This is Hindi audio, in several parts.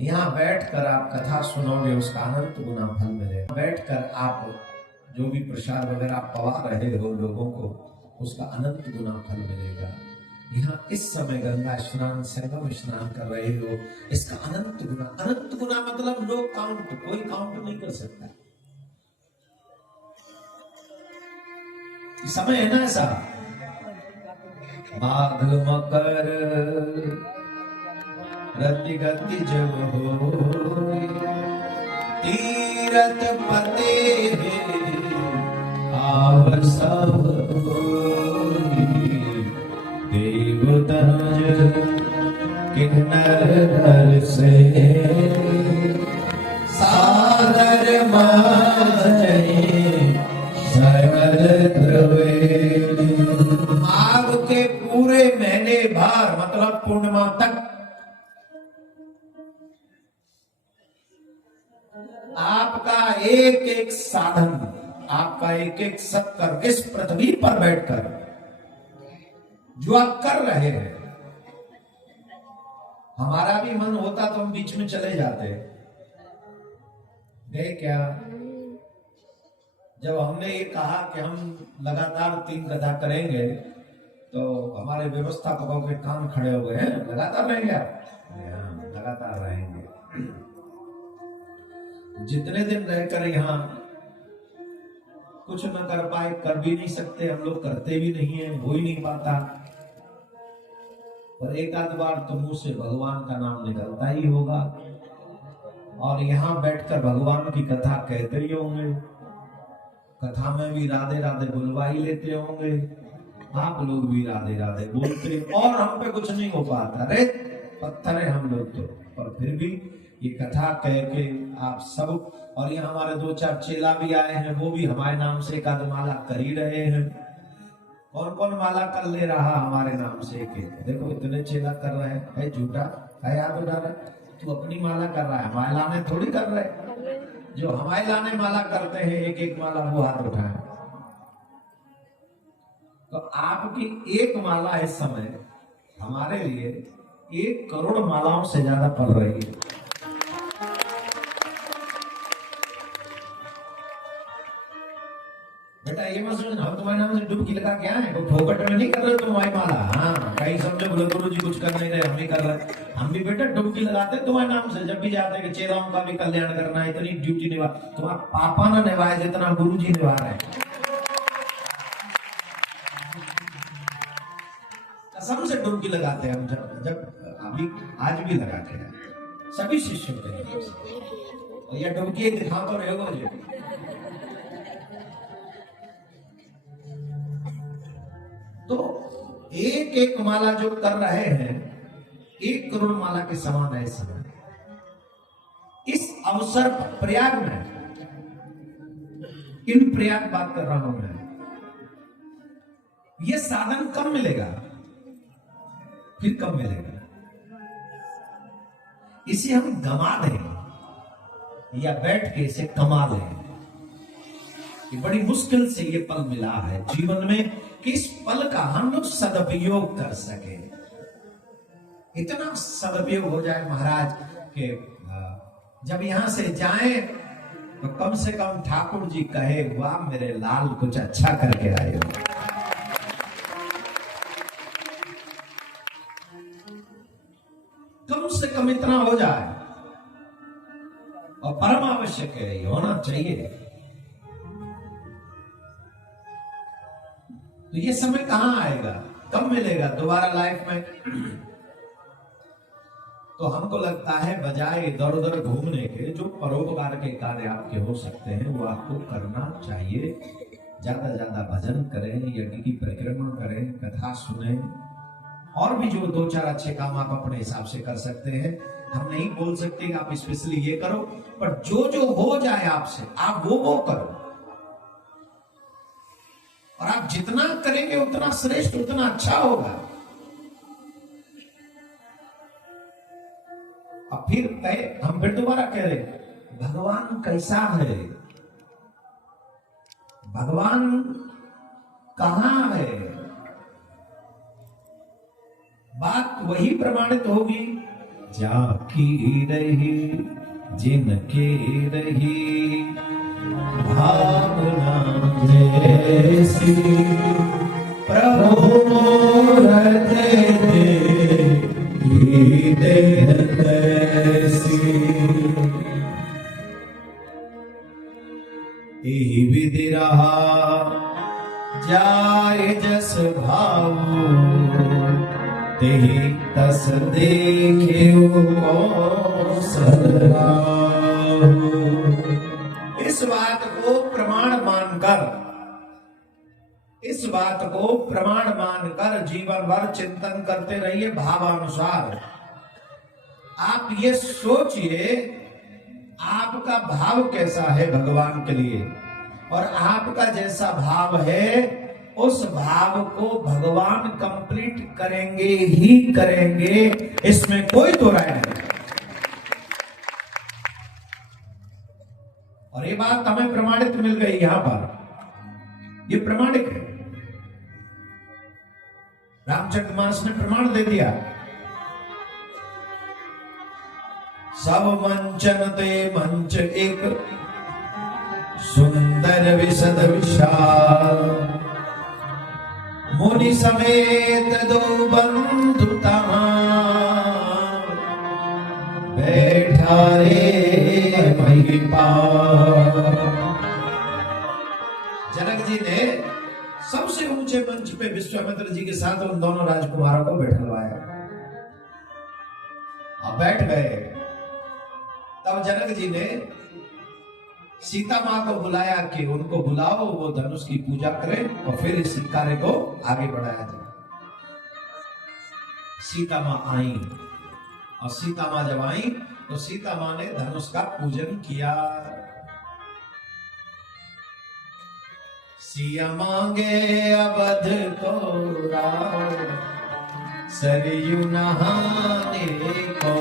यहाँ बैठकर आप कथा सुनोगे, उसका अनंत गुना फल मिलेगा। बैठकर आप जो भी प्रसाद वगैरह पवा रहे हो लोगों को, उसका अनंत गुना फल मिलेगा। यहाँ इस समय गंगा स्नान, संगम स्नान कर रहे हो, इसका अनंत गुना मतलब नो काउंट, कोई काउंट नहीं कर सकता। समय है ना ऐसा। माघ मकर रति गति जब हो, तीरथ पते आव सब देव तनुज किन्नर नर से, सादर माजहि सकल द्रव्य। माघ के पूरे महीने भर मतलब पूर्णिमा तक आपका एक एक साधन, आपका एक एक सत्कर्म इस पृथ्वी पर बैठकर जो आप कर रहे हैं, हमारा भी मन होता तो हम बीच में चले जाते। नहीं क्या, जब हमने ये कहा कि हम लगातार 3 कथा करेंगे तो हमारे व्यवस्थापकों के कान खड़े हो गए हैं। लगातार रहेंगे आप? लगातार रहेंगे। जितने दिन रहकर यहाँ कुछ न कर पाए, कर भी नहीं सकते, हम लोग करते भी नहीं है, हो ही नहीं पाता, पर एक आध बार तो मुंह से भगवान का नाम निकलता ही होगा। और यहाँ बैठकर भगवान की कथा कहते ही होंगे, कथा में भी राधे राधे बुलवा ही लेते होंगे, आप लोग भी राधे राधे बोलते, और हम पे कुछ नहीं हो पाता। अरे पत्थर है हम लोग तो, पर फिर भी ये कथा कह के आप सब, और ये हमारे 2-4 चेला भी आए हैं, वो भी हमारे नाम से एक आध माला कर ही रहे हैं। कौन कौन माला कर ले रहा हमारे नाम से? एक देखो इतने चेला कर रहे हैं, झूठा है, याद उठा रहे, तू अपनी माला कर रहा है, हमारे लाने थोड़ी कर रहे। जो हमारे लाने माला करते हैं एक एक माला, वो हाथ उठाए। तो आपकी एक माला इस समय हमारे लिए 1 करोड़ मालाओं से ज्यादा पड़ रही है। बेटा ये मत समझना हम तुम्हारे नाम से डुबकी लगा के आए, तो फोकट में नहीं कर रहे तुम्हारी माला। हाँ कहीं समझो बोले गुरु जी कुछ कर नहीं रहे, हम ही कर रहे। हम भी बेटा डुबकी लगाते तुम्हारे नाम से, जब भी जाते कि चेलाओं का भी कल्याण करना है, इतनी ड्यूटी निभा, तुम्हारा पापा ना निभाए जितना गुरु जी निभा रहे। कसम से डुबकी लगाते हैं हम, जब अभी आज भी लगाते हैं सभी शिष्यों के। या डुबकी दिखा तो रहे हो। तो एक एक माला जो कर रहे हैं 1 करोड़ माला के समान है। इस अवसर पर प्रयाग में, इन प्रयाग बात कर रहा हूं मैं, यह साधन कब मिलेगा? फिर कब मिलेगा? इसे हम गमा दें या बैठ के इसे कमा लें। बड़ी मुश्किल से ये पल मिला है जीवन में कि इस पल का हम लोग सदुपयोग कर सके। इतना सदुपयोग हो जाए महाराज कि जब यहां से जाएं तो कम से कम ठाकुर जी कहे, वाह मेरे लाल कुछ अच्छा करके आए हो। कम से कम इतना हो जाए, और परम आवश्यक है, होना चाहिए। तो ये समय कहां आएगा, कब मिलेगा दोबारा लाइफ में? तो हमको लगता है बजाय इधर उधर घूमने के, जो परोपकार के कार्य आपके हो सकते हैं वो आपको करना चाहिए। ज्यादा ज्यादा भजन करें, यज्ञ की परिक्रमा करें, कथा सुने, और भी जो 2-4 अच्छे काम आप अपने हिसाब से कर सकते हैं। हम नहीं बोल सकते कि आप स्पेशली ये करो, पर जो जो हो जाए आपसे आप वो करो। और आप जितना करेंगे उतना श्रेष्ठ, उतना अच्छा होगा। अब फिर कहे, हम फिर दोबारा कह रहे, भगवान कैसा है, भगवान कहां है? बात वही प्रमाणित होगी जाकी रही जिनके रही भावना जैसी, प्रभु मोरते देह तैसी। एहि विधि रहा जाय जस भाऊ, तेहि तस देखेउ कौशल राहु। इस बात को प्रमाण मानकर, इस बात को प्रमाण मानकर जीवन भर चिंतन करते रहिए भावानुसार। आप ये सोचिए आपका भाव कैसा है भगवान के लिए, और आपका जैसा भाव है उस भाव को भगवान कंप्लीट करेंगे ही करेंगे, इसमें कोई दो राय नहीं। और ये बात हमें प्रमाणित मिल गई यहां पर, ये प्रमाणिक है। रामचरितमानस ने प्रमाण दे दिया। सब मंचन ते मंच एक सुंदर विशद विशाल, मुनि समेत दो बंधु तमाम, बैठा रे महिपाल। जनक जी ने सबसे ऊंचे मंच पे विश्वामित्र जी के साथ उन दोनों राजकुमारों को बैठलवाया। अब बैठ गए, तब जनक जी ने सीता मां को बुलाया कि उनको बुलाओ, वो धनुष की पूजा करें और फिर इस कार्य को आगे बढ़ाया जाए। सीता मां आई, और सीता मां जब आई तो सीता मां ने धनुष का पूजन किया। सिया मांगे अवध को सरयू नहाने को,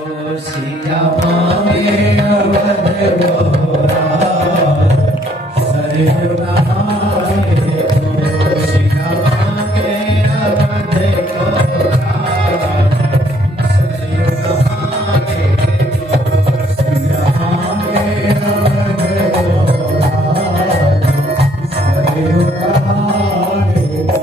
सिया मांगे अवध को सरयू नहाने को, सिया मांगे अवध को सरयू नहाने को, सिया मांगे अवध को सरयू नहाने को।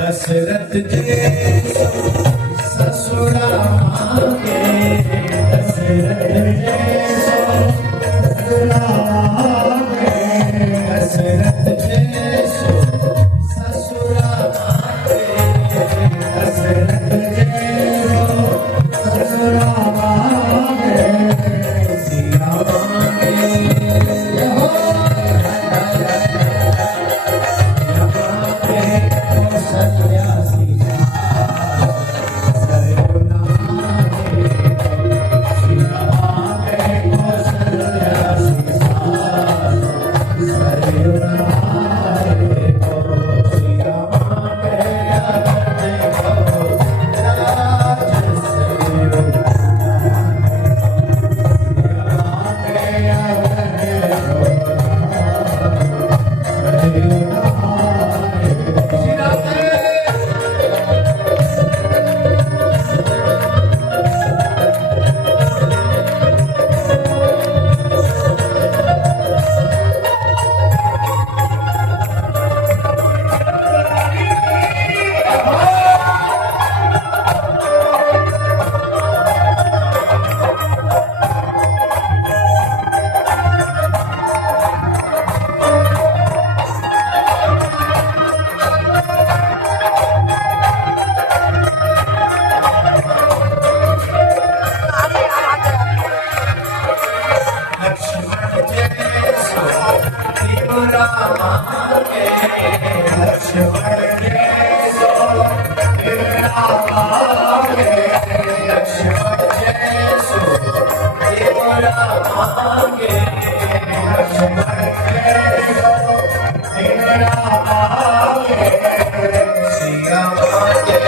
दशरथ जैसो ससुरा मांगे, दशरथ जैसो ससुरा मांगे, दशरथ जैसो ससुरा मांगे, दशरथ जैसो ससुरा मांगे, सिया मांगे Sayonara मांगे लक्ष्मण जैसो तेरा मांगे लक्ष्मण जैसो तेरा मांगे लक्ष्मण जैसो तेरा मांगे सिया मांगे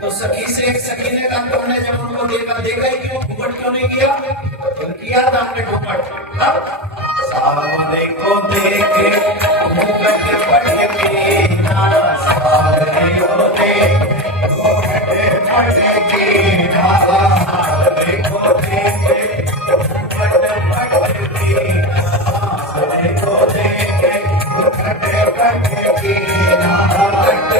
तो सखी से एक सखी ने कहा तुमने जब उनको देखा देखा ही क्यों घूमट क्यों नहीं किया? तो किया था हमने घूमट। सावरे को देखे घूमट पट के ना सावरे को देखे घूमट पट के ना सावरे को देखे घूमट पट के ना सावरे को देखे घूमट पट के ना पट के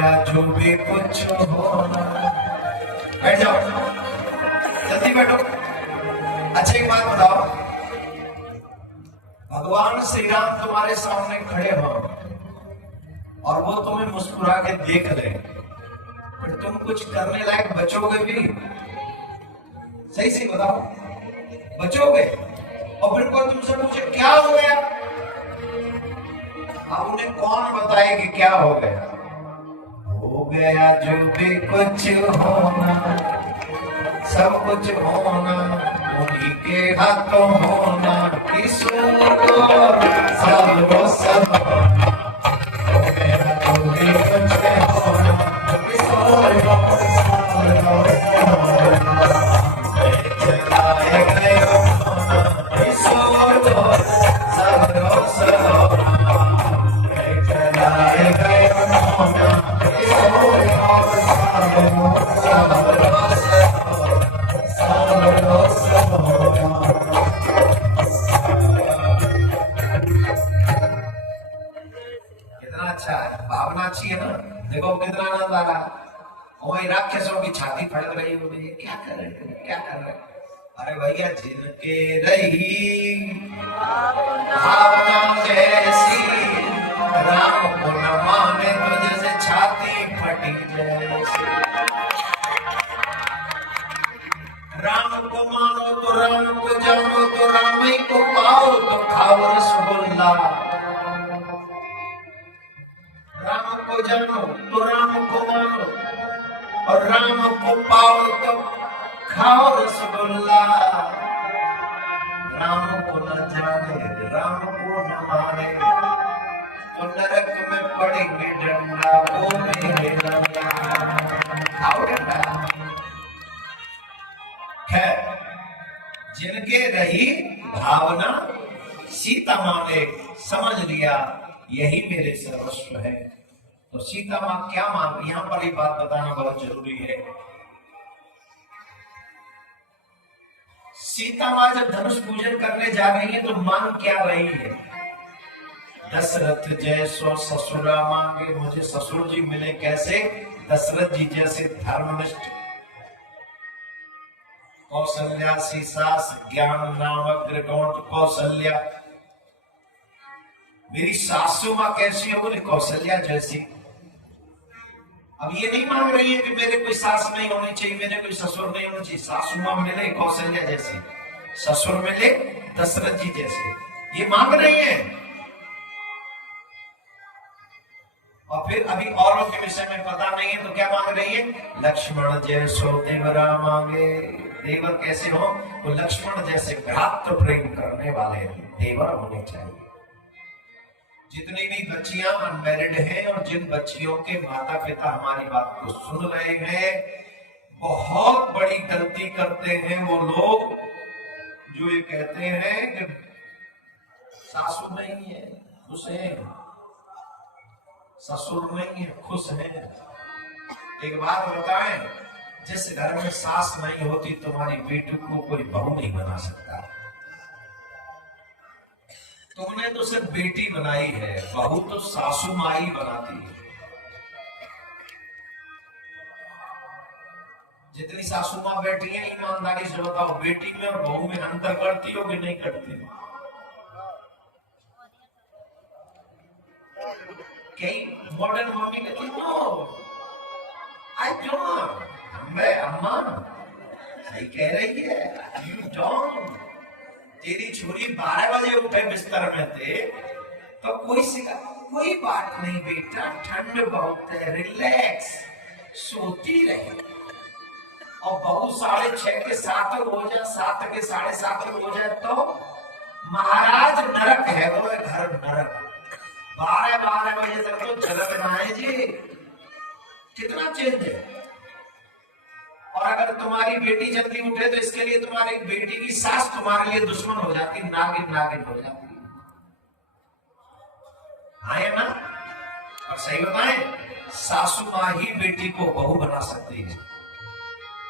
ना जो भी कुछ होना। बैठ जाओ, जल्दी बैठो। अच्छा एक बात बताओ, भगवान श्री राम तुम्हारे सामने खड़े हो, और वो तुम्हें मुस्कुरा के देख रहे, फिर तुम कुछ करने लायक बचोगे भी? सही से बताओ, बचोगे? और फिर कोई तुमसे पूछे क्या हो गया, अब उन्हें कौन बताए कि क्या हो गया? हो गया जो भी कुछ होना, सब कुछ होना उन्हीं के हाथों होना, किसको सब को सब होना। हो गया जो भी कुछ होना, किसको सब होना। चलाए गए होना, किसको सब होना। चलाए गए होना, कितना अच्छा है, भावना अच्छी है ना। देखो कितना आनंद आ रहा। वही राक्षसों की छाती फड़क रही होती है, क्या कर रहे हैं, क्या कर रहे हैं? अरे भैया, जिनके रही भावना जैसी, राम को न माने तो जैसे छाती फटी जैसी। राम को मानो तो राम को जानो, तो राम ही को पाओ तो खाओ रसगुल्ला। राम को जानो तो राम को मानो, और राम को पाओ तो खाओ रसगुल्ला। राम को न जाने, राम को न माने, तो नरक में पड़ेंगे डंडा, वो मेरे लंगा। खाओ डंडा। खैर, जिनके रही भावना, सीता माँ ने समझ लिया यही मेरे सर्वस्व है। तो सीता माँ क्या मांग, यहां पर ये बात बताना बहुत जरूरी है। सीता माँ जब धनुष पूजन करने जा रही है तो मांग क्या रही है? दशरथ जैसो ससुरा मांगे, मुझे ससुर जी मिले कैसे? दशरथ जी जैसे धर्मनिष्ठ। कौशल्या सी सास, ज्ञान नामक गौंठ कौशल्या। मेरी सासू माँ कैसी है? बोले कौशल्या जैसी। अब ये नहीं मांग रही है कि मेरे कोई सास नहीं होनी चाहिए, मेरे कोई ससुर नहीं होना चाहिए। सासू माँ मिले कौशल्या जैसी, ससुर मिले दशरथ जी जैसे, ये मांग रही है। और फिर अभी औरों के विषय में पता नहीं है तो क्या मांग रही है? लक्ष्मण जैसो देवरा मांगे। देवर कैसे हो? वो लक्ष्मण जैसे भ्रातृ प्रेम करने वाले देवर होने चाहिए। जितनी भी बच्चियां अनमैरिड हैं और जिन बच्चियों के माता पिता हमारी बात को सुन रहे हैं, बहुत बड़ी गलती करते हैं वो लोग जो ये कहते हैं कि सासू नहीं है खुश है, ससुर नहीं है खुश है। एक बात बताएं, जिस घर में सास नहीं होती तुम्हारी बेटी को कोई बहू नहीं बना सकता। तुमने तो सिर्फ बेटी बनाई है, बहू तो सासू माँ ही बनाती है। जितनी सासू माँ बैठी है, ईमानदारी से बताओ, बेटी में और बहू में अंतर करती हो कि नहीं करती? कई मॉडर्न मम्मी कहती नो आई डोंट। मैं अम्मा सही कह रही है, यू डोंट। तेरी छोरी 12 बजे उठे बिस्तर में थे तो कोई बात नहीं बेटा, ठंड बहुत है, रिलैक्स, सोती रहे। और बहू 6:30 के 7 हो जाए, 7 के 7:30 हो जाए तो महाराज नरक है वो घर, नरक। 12 बजे तक तो जगत है जी। कितना चेंज है। और अगर तुम्हारी बेटी जल्दी उठे तो इसके लिए तुम्हारी बेटी की सास तुम्हारे लिए दुश्मन हो जाती, नागिन नागिन हो जाती। हाँ या ना? और सही बताएं, सासू माँ ही बेटी को बहू बना सकती है।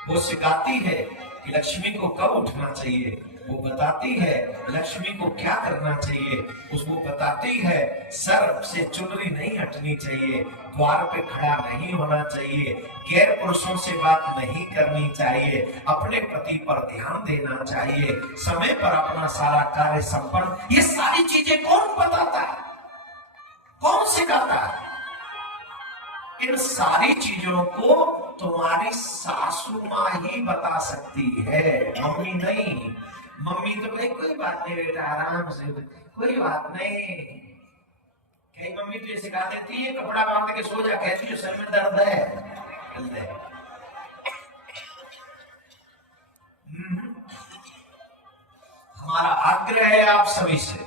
वो सिखाती है कि लक्ष्मी को कब उठना चाहिए, वो बताती है लक्ष्मी को क्या करना चाहिए, उसको बताती है सर से चुनरी नहीं हटनी चाहिए, द्वार पे खड़ा नहीं होना चाहिए, गैर पुरुषों से बात नहीं करनी चाहिए, अपने पति पर ध्यान देना चाहिए, समय पर अपना सारा कार्य संपन्न। ये सारी चीजें कौन बताता है, कौन सिखाता है? इन सारी चीजों को तुम्हारी सासू माँ ही बता सकती है, मम्मी नहीं। मम्मी तो कहे कोई बात नहीं बेटा, आराम से, कोई बात नहीं। कहीं मम्मी तो ये सिखा देती है कपड़ा बांध के सो जा, कहती है सर में दर्द है, हमारा आग्रह है आप सभी से,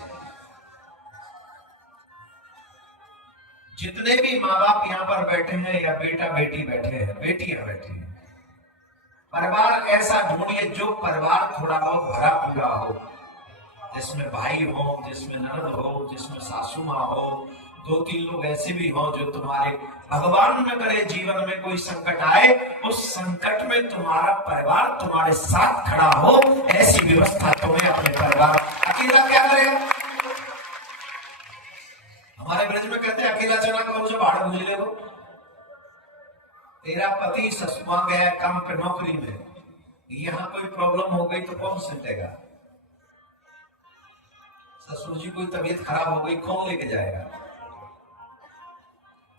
जितने भी माँ बाप यहाँ पर बैठे हैं या बेटा बेटी बैठे हैं, बेटियां बैठी हैं, परिवार ऐसा ढूंढिए जो परिवार थोड़ा बहुत भरा पूरा हो, जिसमें भाई हो, जिसमें ननद हो, जिसमें सासू माँ हो, 2-3 लोग ऐसे भी हो जो तुम्हारे, भगवान न करे जीवन में कोई संकट आए, उस संकट में तुम्हारा परिवार तुम्हारे साथ खड़ा हो, ऐसी व्यवस्था तुम्हें अपने परिवार। अकेला क्या करेगा? हमारे ब्रज में कहते हैं अकेला चना कौन से भाड़ भूजले हो। तेरा पति ससुरा गया काम पे नौकरी में, यहां कोई प्रॉब्लम हो गई तो कौन सिमटेगा? ससुर जी कोई तबीयत खराब हो गई कौन लेके जाएगा?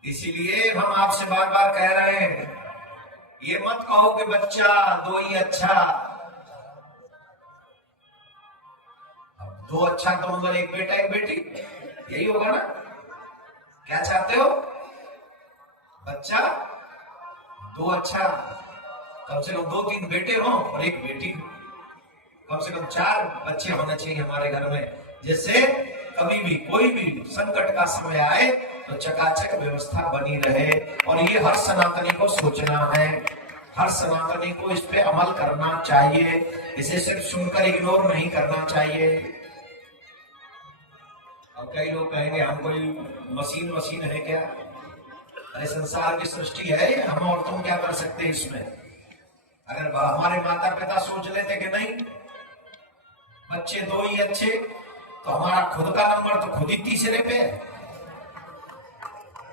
इसीलिए हम आपसे बार बार कह रहे हैं, ये मत कहो कि बच्चा 2 ही अच्छा। अब 2 अच्छा तो मतलब 1 बेटा 1 बेटी, यही होगा ना? क्या चाहते हो? बच्चा 2 अच्छा, कम से कम 2-3 बेटे हो और 1 बेटी, कम से कम 4 बच्चे होने चाहिए हमारे घर में, जिससे कभी भी कोई भी संकट का समय आए तो चकाचक व्यवस्था बनी रहे। और ये हर सनातनी को सोचना है, हर सनातनी को इस पे अमल करना चाहिए, इसे सिर्फ सुनकर इग्नोर नहीं करना चाहिए। अब कई लोग कहेंगे हम कोई मशीन है क्या? अरे संसार की सृष्टि है, हम औरतों क्या कर सकते हैं इसमें? अगर हमारे माता पिता सोच लेते कि नहीं बच्चे 2 ही अच्छे, तो हमारा खुद का नंबर तो खुद ही तीसरे पे है।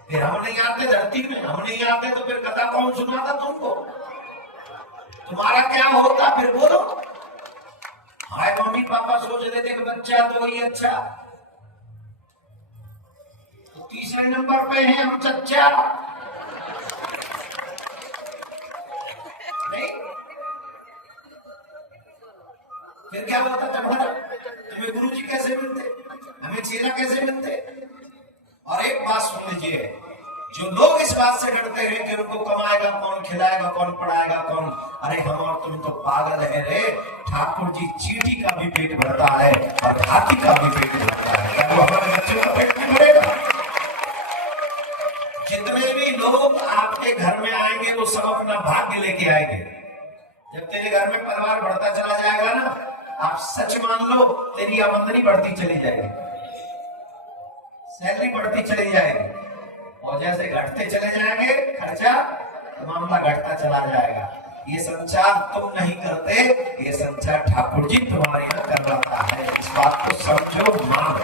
फिर हम नहीं आते धरती में, हम नहीं आते तो फिर कथा कौन सुनाता तुमको? तुम्हारा क्या होता फिर बोलो? हाय मम्मी पापा सोच लेते कि बच्चा 2 ही अच्छा, तो तीसरे नंबर पे है हम चच्चा। नहीं फिर क्या होता? तुम्हारा तुम्हें गुरु जी कैसे मिलते, हमें चेला कैसे मिलते? और एक बात सुन लीजिए, जो लोग इस बात से डरते हैं कि उनको कमाएगा कौन, खिलाएगा कौन, पढ़ाएगा कौन, अरे हम और तुम तो पागल है रे। ठाकुर जी चींटी का भी पेट भरता है और हाथी का भी पेट भरता है, क्या तो हमारे बच्चों का पेट नहीं भरेगा? जितने भी लोग आपके घर में आएंगे वो सब अपना भाग्य लेके आएंगे। जब तेरे घर में परिवार बढ़ता चला जाएगा ना, आप सच मान लो तेरी आमदनी बढ़ती चली जाएगी, सैलरी बढ़ती चली जाएगी, और जैसे घटते चले जाएंगे खर्चा, तो मामला घटता चला जाएगा। ये संचार तुम नहीं करते, ये संचार ठाकुर जी तुम्हारे यहाँ करवाता है, इस बात को समझो, मानो।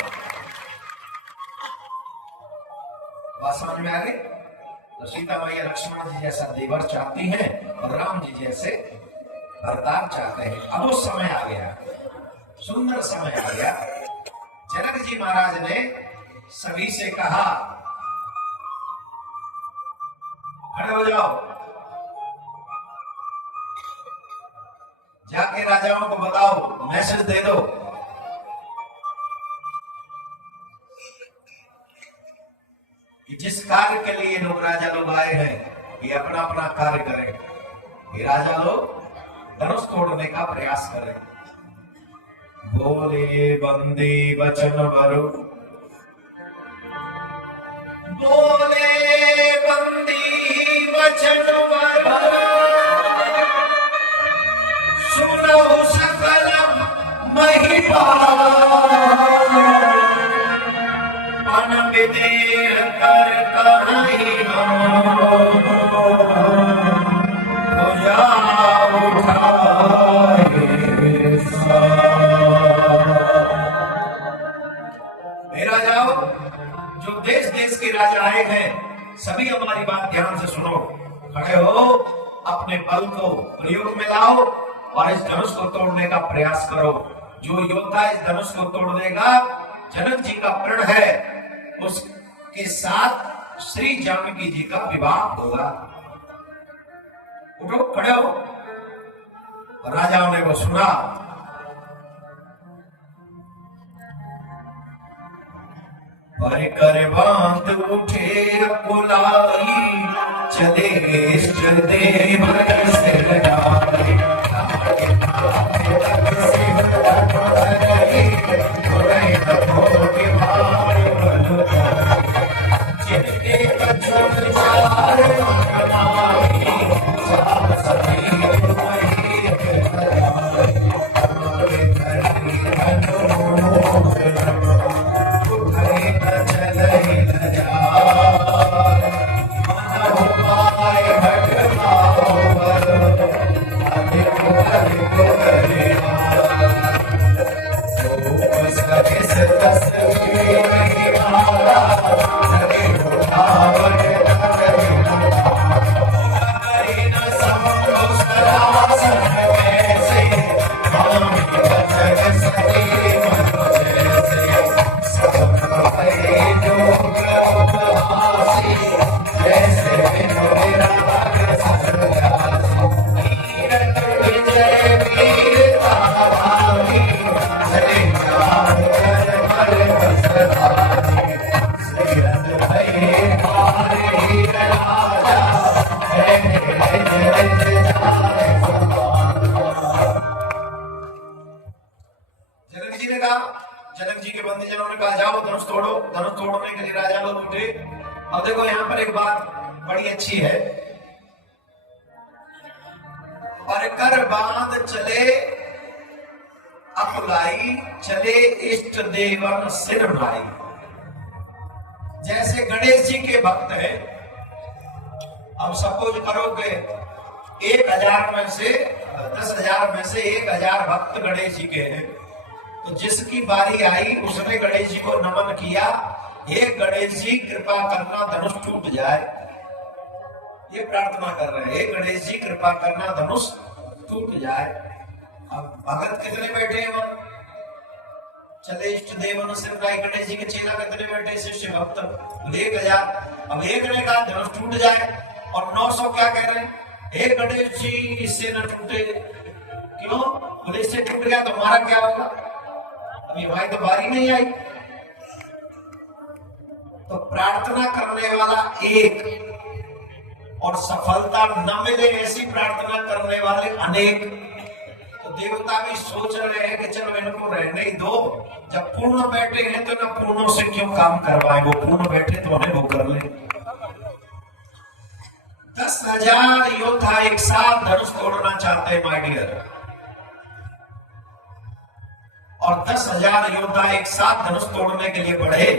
बात समझ में आ गई? तो सीता मैया लक्ष्मण जी जैसा देवर चाहती हैं और राम जी जैसे भरतार चाहते हैं। अब वो समय आ गया, सुंदर समय आ गया। जनक जी महाराज ने सभी से कहा खड़े हो जाओ, जाके राजाओं को बताओ, मैसेज दे दो कि जिस कार्य के लिए लोग राजा लोग आए हैं ये अपना अपना कार्य करें। ये राजा लोग धनुष तोड़ने का प्रयास करें। बोले बंदी वचन वरु, बोले बंदी वचन वरु, सुनो सकल महिपाल, मन विदेह कर कहीं भुजा उठाए। मेरा जाओ, जो देश देश के राजा आए हैं सभी हमारी बात ध्यान से सुनो, खड़े हो, अपने बल को प्रयोग में लाओ और इस धनुष को तोड़ने का प्रयास करो। जो योद्धा इस धनुष को तोड़ देगा, जनक जी का प्रण है, उसके साथ श्री जानकी जी का विवाह होगा। उठो, खड़े हो। राजाओं ने वो सुना। पर कर बांध उठे अकुलाई, चले इष्ट देव से लगाए। जनक जी के बंदीजनों ने कहा जाओ धनुष तोड़ो। धनुष तोड़ने के लिए राजा लोग उठे। अब देखो यहाँ पर एक बात बड़ी अच्छी है। पर कर बांध चले अकुलाई, चले इष्ट देवन सिर भाई। जैसे गणेश जी के भक्त हैं, अब सपोज करो कि 1000 में से 10,000 में से 1000 भक्त गणेश जी के हैं, तो जिसकी बारी आई उसने गणेश जी को नमन किया, हे गणेश जी कृपा करना धनुष टूट जाए। ये प्रार्थना कर रहे हैं, हे गणेश जी कृपा करना धनुष टूट जाए। अब भगत कितने बैठे हैं वहां? चले इष्ट देवन सिर भाई। गणेश जी के चेला कितने बैठे? शिष्य भक्त 1000। अब एक ने कहा धनुष टूट जाए और 900 क्या कह रहे हैं? हे गणेश जी इससे न टूटे। क्यों? बोले इससे टूट गया तो हमारा क्या होगा? अभी हमारी तो बारी नहीं आई। तो प्रार्थना करने वाला एक और सफलता न मिले ऐसी प्रार्थना करने वाले अनेक। तो देवता भी सोच रहे हैं कि चलो इनको रहने ही दो, जब पूर्ण बैठे हैं तो ना पूर्णों से क्यों काम करवाए, वो पूर्ण बैठे तो हमें वो कर ले। 10,000 योद्धा एक साथ धनुष तोड़ना चाहते हैं माय डियर, और 10,000 योद्धा एक साथ धनुष तोड़ने के लिए बढ़े।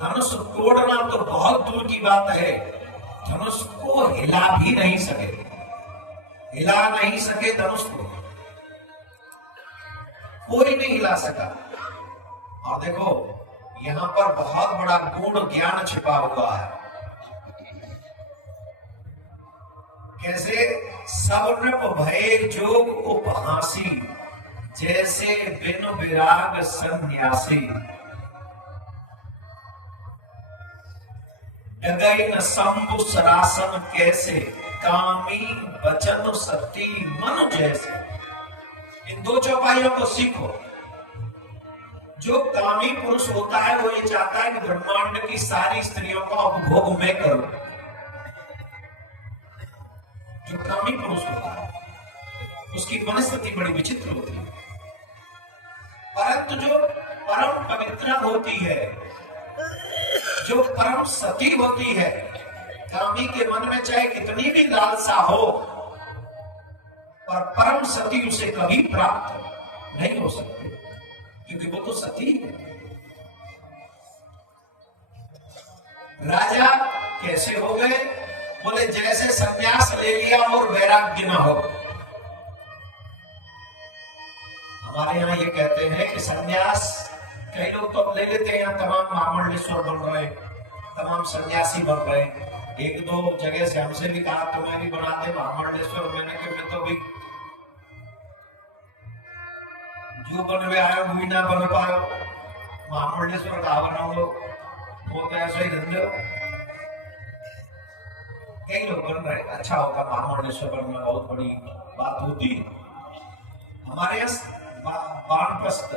धनुष तोड़ना तो बहुत दूर की बात है, धनुष को हिला भी नहीं सके, हिला नहीं सके धनुष को, कोई नहीं हिला सका। और देखो यहां पर बहुत बड़ा गूढ़ ज्ञान छिपा हुआ है। कैसे? सब नृप भये जोग उपहासी, जैसे बिन विराग सन्यासी। डगई न शंभु सरासन कैसे, कामी वचन सती मन जैसे। इन दो चौपाइयों को सीखो। जो कामी पुरुष होता है वो ये चाहता है कि ब्रह्मांड की सारी स्त्रियों का उपभोग मैं करूं। जो कामी पुरुष होता है उसकी मनस्थिति बड़ी विचित्र होती है। परंतु जो परम पवित्र होती है, जो परम सती होती है, कामी के मन में चाहे कितनी भी लालसा हो, पर परम सती उसे कभी प्राप्त नहीं हो सकती, क्योंकि वो तो सती है। राजा कैसे हो गए? बोले जैसे संन्यास ले लिया और वैराग्य ना हो। हमारे यहाँ ये कहते हैं कि संन्यास, कई लोग तो ले लेते हैं, यहाँ तमाम महामंडलेश्वर बन रहे, तमाम सन्यासी बन रहे। एक दो जगह से हमसे भी कहा तुम्हें भी बना दे महामंडलेश्वर। मैंने कि मैं तो भी जो बनवे आयो भी ना बन पायो, महामंडलेश्वर कहा बनाओ। वो तो ऐसा ही धंधे कई लोग बन रहे, अच्छा होता महामंडलेश्वर बनना बहुत बड़ी बात होती है। हमारे यहाँ वानप्रस्थ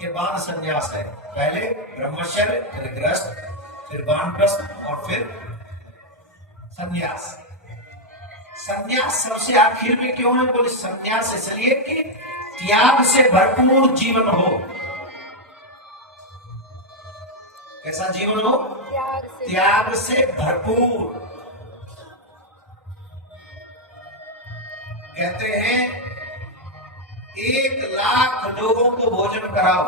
के बाद संन्यास है, पहले ब्रह्मचर्य, फिर गृहस्थ, फिर वानप्रस्थ और फिर संन्यास। संन्यास सबसे आखिर में क्यों है? बोले संन्यास इसलिए कि त्याग से भरपूर जीवन हो। कैसा जीवन हो? त्याग से भरपूर। कहते हैं 1,00,000 लोगों को भोजन कराओ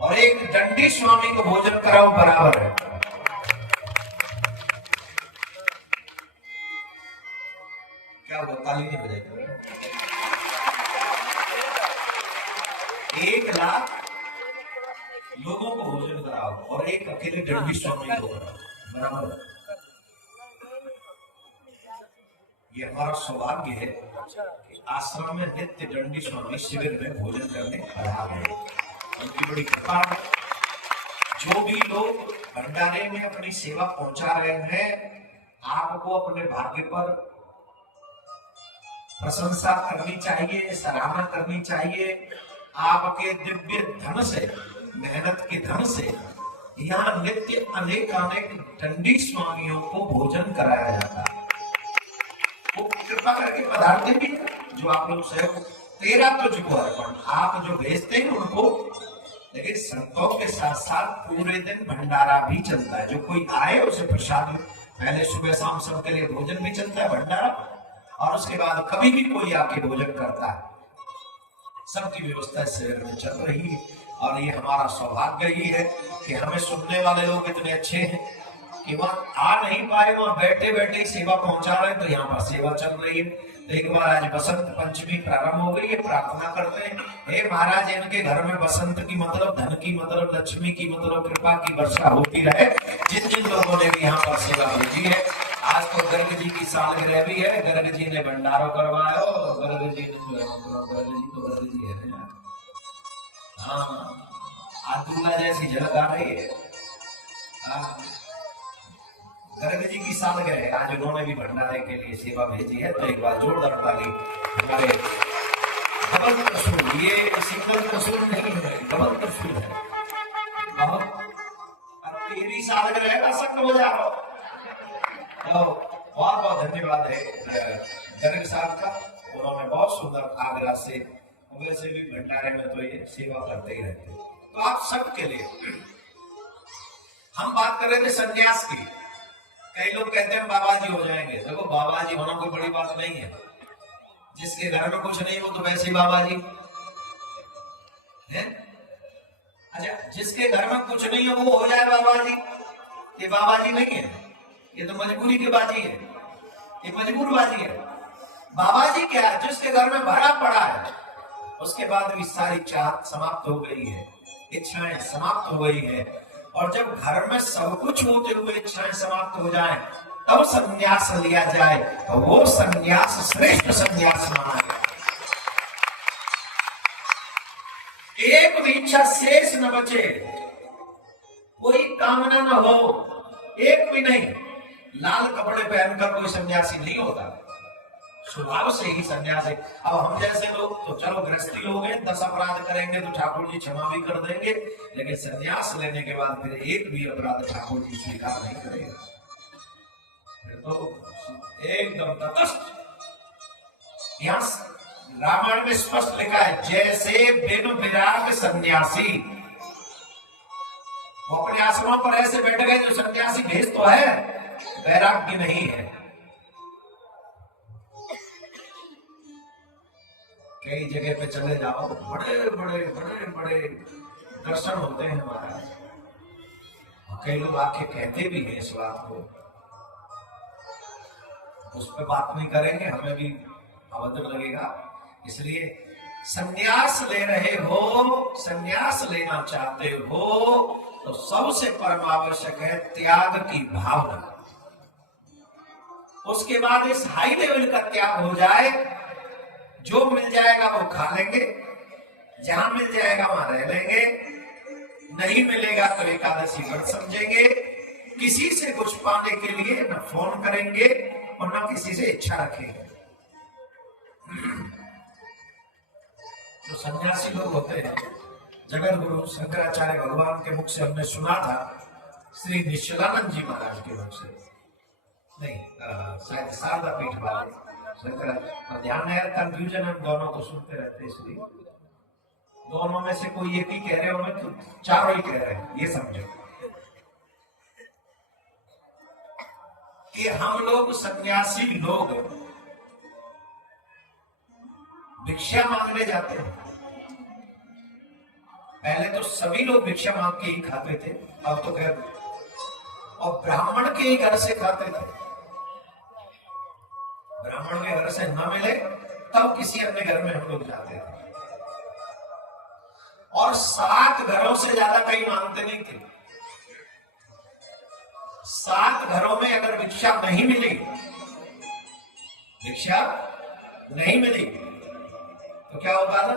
और एक दंडी स्वामी को भोजन कराओ बराबर है। क्या हुआ? ताली नहीं बजाई? 1,00,000 लोगों को भोजन कराओ और एक अकेले दंडी स्वामी को कराओ बराबर है। ये हमारा सौभाग्य है कि आश्रम में नित्य दंडी स्वामी शिविर में भोजन करने खड़ा है। उनकी बड़ी कृपा है। जो भी लोग भंडारे में अपनी सेवा पहुंचा रहे हैं, आपको अपने भाग्य पर प्रशंसा करनी चाहिए, सराहना करनी चाहिए। आपके दिव्य धन से, मेहनत के धन से यहाँ नित्य अनेक दंडी स्वामियों को भोजन कराया जाता है। वो कृपा करके पदार्थ भी जो आप लोग से तेरा तो जो अर्पण आप जो भेजते हैं उनको, लेकिन संतों के साथ साथ पूरे दिन भंडारा भी चलता है। जो कोई आए उसे प्रसाद, पहले सुबह शाम सबके लिए भोजन भी चलता है भंडारा, और उसके बाद कभी भी कोई आके भोजन करता है। सबकी व्यवस्था शहर में चल रही है और ये हमारा सौभाग्य ही है कि हमें सुनने वाले लोग इतने अच्छे हैं कि वहां आ नहीं पाए, वहां बैठे बैठे ही सेवा पहुंचा रहे हैं, तो यहाँ पर सेवा चल रही है। तो एक बार आज बसंत पंचमी प्रारंभ हो गई है, प्रार्थना करते हैं, हे महाराज इनके घर में बसंत की मतलब धन की मतलब लक्ष्मी की मतलब कृपा की वर्षा होती रहे। जिन जिन लोगों ने भी यहाँ पर सेवा भेजी है, आज तो गर्ग जी की सालगिरह भी है, गर्ग जी ने भंडारा करवाया, गर्ग जी है। हाँ, आज दूल्हा जैसी झलक आ रही है। गर्ग जी की सालगिरह आज उन्होंने भी भंडारे के लिए सेवा भेजी है, तो एक बार जोरदार ताली हमारे डबल त्रिशूल, ये सिंगल त्रिशूल नहीं है, डबल त्रिशूल है। अब तेरी सालगिरह का शंख बजा रहा हो, तो बहुत बहुत धन्यवाद है गर्ग साहब का। उन्होंने बहुत सुंदर आगरा से, वैसे भी भंडारे में तो ये सेवा करते ही रहते। तो आप सबके लिए हम बात कर रहे थे संन्यास की। कई लोग कहते हैं बाबा जी हो जाएंगे। देखो, बाबा जी होना कोई बड़ी बात नहीं है। जिसके घर में कुछ नहीं वो तो वैसे ही बाबा जी है। अच्छा, जिसके घर में कुछ नहीं है वो हो जाए बाबा जी, ये बाबा जी नहीं है, ये तो मजबूरी की बाजी है, ये मजबूर बाजी है। बाबा जी क्या है? जिसके घर में भरा पड़ा है, उसके बाद भी सारी चाहत समाप्त हो गई है, इच्छाएं समाप्त हो गई है, और जब घर में सब कुछ होते हुए इच्छाएं समाप्त हो जाएं, तब संन्यास लिया जाए, तो वो संन्यास श्रेष्ठ संन्यास माना गया। एक भी इच्छा शेष न बचे, कोई कामना न हो, एक भी नहीं। लाल कपड़े पहनकर कोई सन्यासी नहीं होता, स्वभाव से ही सन्यास है। अब हम जैसे लोग तो चलो गृहस्थी लोग हैं, 10 अपराध करेंगे तो ठाकुर जी क्षमा भी कर देंगे, लेकिन सन्यास लेने के बाद फिर एक भी अपराध ठाकुर जी स्वीकार नहीं करेगा, फिर तो एकदम तटस्थ। यहाँ रामायण में स्पष्ट लिखा है, जैसे बिन विराग सन्यासी। वो अपने आश्रमों पर ऐसे बैठ गए जो सन्यासी भेष तो है, वैराग्य नहीं है। कई जगह पे चले जाओ, बड़े बड़े बड़े बड़े दर्शन होते हैं महाराज, कई लोग आके कहते भी हैं इस बात को, उस पर बात नहीं करेंगे, हमें भी अभद्र लगेगा। इसलिए संन्यास ले रहे हो, संन्यास लेना चाहते हो, तो सबसे परम आवश्यक है त्याग की भावना। उसके बाद इस हाई लेवल का त्याग हो जाए, जो मिल जाएगा वो खा लेंगे, जहां मिल जाएगा वहां रह लेंगे, नहीं मिलेगा तो एकादशी व्रत समझेंगे। किसी से कुछ पाने के लिए न फोन करेंगे और न किसी से इच्छा रखेंगे। जो सन्यासी लोग होते हैं, जगत गुरु शंकराचार्य भगवान के मुख से हमने सुना था, श्री निश्चलानंद जी महाराज के मुख से नहीं, शायद शारदा पीठ वाले शंकर, ध्यान है, कंफ्यूजन हम दोनों को सुनते रहते, इसलिए दोनों में से कोई एक ही कह रहे हो, तो चारों ही कह रहे हैं, ये समझो कि हम लोग सन्यासी लोग भिक्षा मांगने जाते हैं। पहले तो सभी लोग भिक्षा मांग के ही खाते थे, अब तो खैर, और ब्राह्मण के ही घर से खाते थे। ब्राह्मण के घर से न मिले तब किसी अन्य घर में हम लोग जाते थे, और 7 घरों से ज्यादा कहीं मांगते नहीं थे। 7 घरों में अगर भिक्षा नहीं मिली, भिक्षा नहीं मिली तो क्या होता था?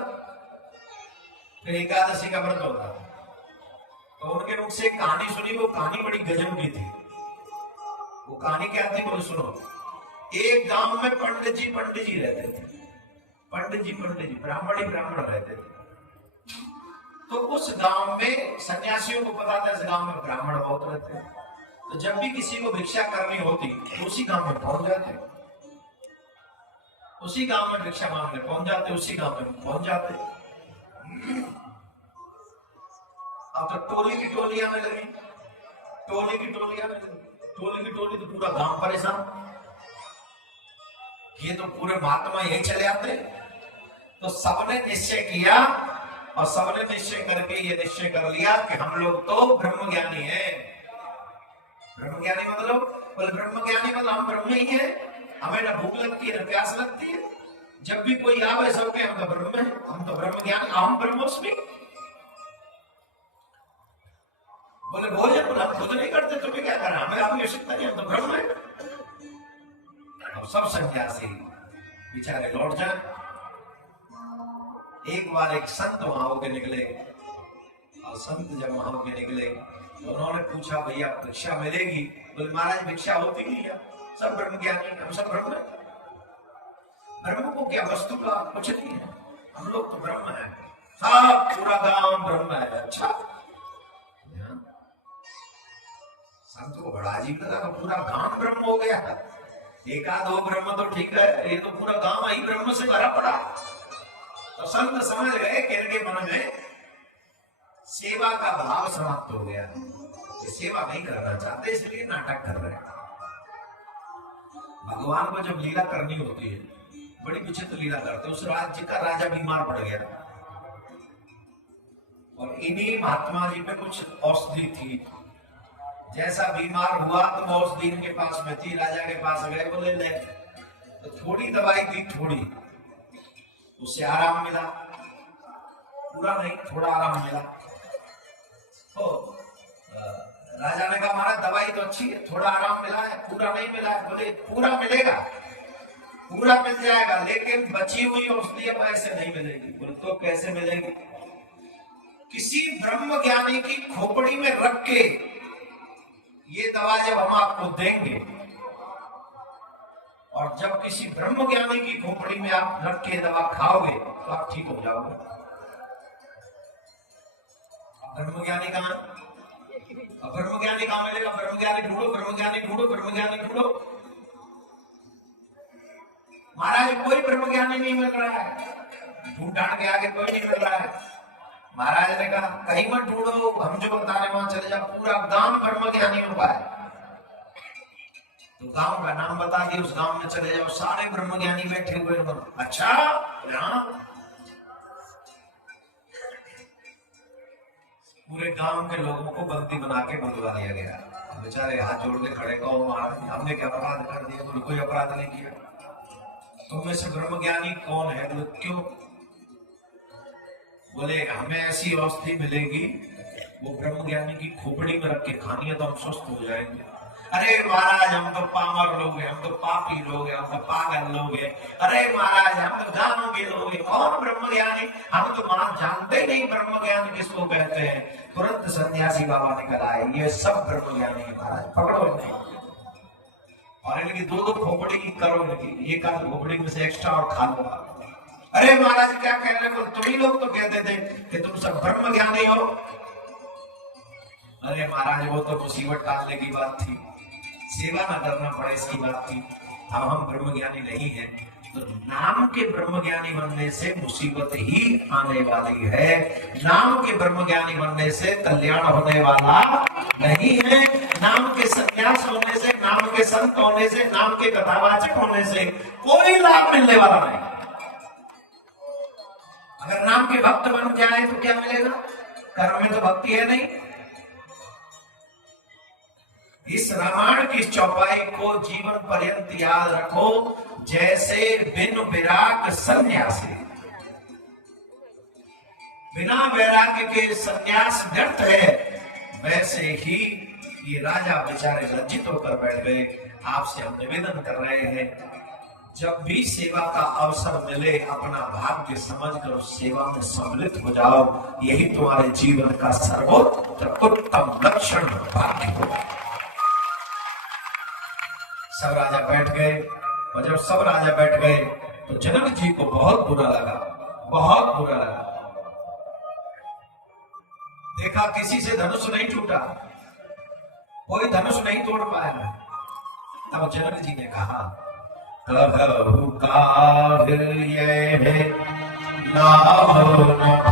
फिर एकादशी का व्रत होता था। तो उनके मुख से एक कहानी सुनी, वो कहानी बड़ी गजब की थी। वो कहानी क्या थी बोलो, सुनो। एक गांव में पंडित जी रहते थे। पंडित जी ब्राह्मण ही ब्राह्मण रहते थे। तो उस गांव में सन्यासियों को पता था इस गांव में ब्राह्मण बहुत रहते हैं, तो जब भी किसी को भिक्षा करनी होती तो उसी गांव में पहुंच जाते, उसी गांव में भिक्षा मांगने पहुंच जाते, उसी गांव में पहुंच जाते। अब तो टोली की टोलियां में लगी, टोली की टोली तो पूरा गांव परेशान। ये तो पूरे महात्मा यही चले आते। तो सबने निश्चय किया, और सबने निश्चय करके ये निश्चय कर लिया कि हम लोग तो ब्रह्मज्ञानी हैं। ब्रह्मज्ञानी मतलब, बोले ब्रह्मज्ञानी मतलब हम ब्रह्म ही हैं, हमें ना भूख लगती है ना प्यास लगती है। जब भी कोई आवे सब के हम तो ब्रह्म है, हम तो ब्रह्मज्ञानी, हम ब्रह्मोस्मि। बोले भोजन, बोला हम खुद नहीं करते, तुम्हें क्या करना, हमें आपकी आवश्यकता नहीं, हम तो ब्रह्म है। अब सब सन्यासी बेचारे लौट जाए। एक बार एक संत वहां होके निकले, और संत जब वहां होके निकले तो उन्होंने पूछा, भैया भिक्षा मिलेगी? बोले महाराज भिक्षा होती नहीं है, सब ब्रह्मज्ञानी, हम सब ब्रह्म है। ब्रह्म को क्या वस्तु का कुछ नहीं है, हम लोग तो ब्रह्म है, सब पूरा गांव ब्रह्म है। अच्छा, संत को बड़ा अजीब लगा, तो पूरा गांव ब्रह्म हो गया। एकाध दो ब्रह्म तो ठीक है, ये तो पूरा गांव ही ब्रह्म से भरा पड़ा। तो संत समझ गए कि इनके मन में सेवा का भाव समाप्त हो गया, ये सेवा नहीं करना चाहते, इसलिए नाटक कर रहे हैं। भगवान को जब लीला करनी होती है, बड़ी विचित्र लीला करते। उस राज्य का राजा बीमार पड़ गया, और इन्हीं महात्मा जी में कुछ औषधि थी। जैसा बीमार हुआ तो वो औषधि इनके पास में थी, राजा के पास गए, बोले ले। तो थोड़ी दवाई दी, थोड़ी, उससे आराम मिला, पूरा नहीं, थोड़ा आराम मिला। तो राजा ने कहा महाराज दवाई तो अच्छी है, थोड़ा आराम मिला है, पूरा नहीं मिला है। बोले पूरा मिलेगा, पूरा मिल जाएगा, लेकिन बची हुई औषधि अब ऐसे नहीं मिलेगी। बोले तो कैसे मिलेगी? किसी ब्रह्म ज्ञानी की खोपड़ी में रख के ये दवा जब हम आपको देंगे, और जब किसी ब्रह्म ज्ञानी की खोपड़ी में आप रख के दवा खाओगे तो आप ठीक हो जाओगे। ब्रह्मज्ञानी कहां? ब्रह्मज्ञानी कहां मिलेगा? ब्रह्मज्ञानी ढूंढो, ब्रह्मज्ञानी ढूंढो, ब्रह्मज्ञानी ढूंढो। महाराज कोई ब्रह्मज्ञानी नहीं मिल रहा है, ढूंढ ढांड के आगे कोई नहीं मिल रहा है। महाराज ने कहा कहीं मत ढूंढो, हम जो बता रहे वहां चले जाओ, पूरा गांव ब्रह्मज्ञानी हुआ है। तो गांव का नाम बता दिया, उस गांव में चले जाओ, सारे ब्रह्मज्ञानी बैठे हुए हैं। अच्छा, पूरे गांव के लोगों को बंदी बना के बुलवा लिया गया। बेचारे हाथ जोड़ के खड़े, कहो महाराज हमने क्या अपराध कर दिया? बोले कोई अपराध नहीं किया। तुम में से ब्रह्मज्ञानी कौन है? बोले क्यों? बोले हमें ऐसी औषधि मिलेगी, वो ब्रह्मज्ञानी की खोपड़ी में रख के खानी है तो हम स्वस्थ हो जाएंगे। अरे महाराज हम तो पामर लोग हैं, हम तो पापी लोग हैं, हम तो पागल लोग हैं। अरे महाराज हम तो ज्ञानों के लोग हैं, कौन ब्रह्म ज्ञानी? हम तो महाराज जानते ही नहीं ब्रह्म ज्ञान किसको कहते हैं। तुरंत सन्यासी बाबा निकल आए, ये सब ब्रह्म ज्ञानी है महाराज, पकड़ो इन्हें और इनकी दो दो खोपड़ी की करो, इनकी एक आध खोपड़ी में से एक्स्ट्रा और खा लो। अरे महाराज क्या कह रहे हो? तुम ही लोग तो कहते थे कि तुम सब ब्रह्म ज्ञानी हो। अरे महाराज वो तो मुसीबत टालने की बात थी, सेवा न करना पड़े इसकी बात थी। अब हम ब्रह्मज्ञानी नहीं हैं, तो नाम के ब्रह्मज्ञानी बनने से मुसीबत ही आने वाली है। नाम के ब्रह्मज्ञानी बनने से कल्याण होने वाला नहीं है। नाम के सन्यास होने से, नाम के संत होने से, नाम के कथावाचक होने से कोई लाभ मिलने वाला नहीं। अगर नाम के भक्त बन जाए तो क्या मिलेगा? कर्म में तो भक्ति है नहीं। इस रामायण की चौपाई को जीवन पर्यंत याद रखो। जैसे बिन विराग सन्यासी, बिना वैराग्य के सन्यास व्यर्थ है, वैसे ही ये राजा बेचारे लज्जित होकर बैठ गए। आपसे हम निवेदन कर रहे हैं, जब भी सेवा का अवसर मिले अपना भाग्य समझकर उस सेवा में सम्मिलित हो जाओ। यही तुम्हारे जीवन का सर्वोत्तम लक्षण भाग्य होगा। सब राजा बैठ गए और जब सब राजा बैठ गए तो जनक जी को बहुत बुरा लगा, बहुत बुरा लगा। देखा किसी से धनुष नहीं टूटा, कोई धनुष नहीं तोड़ पाया। तब जनक जी ने कहा, कहु काहिल ये नाम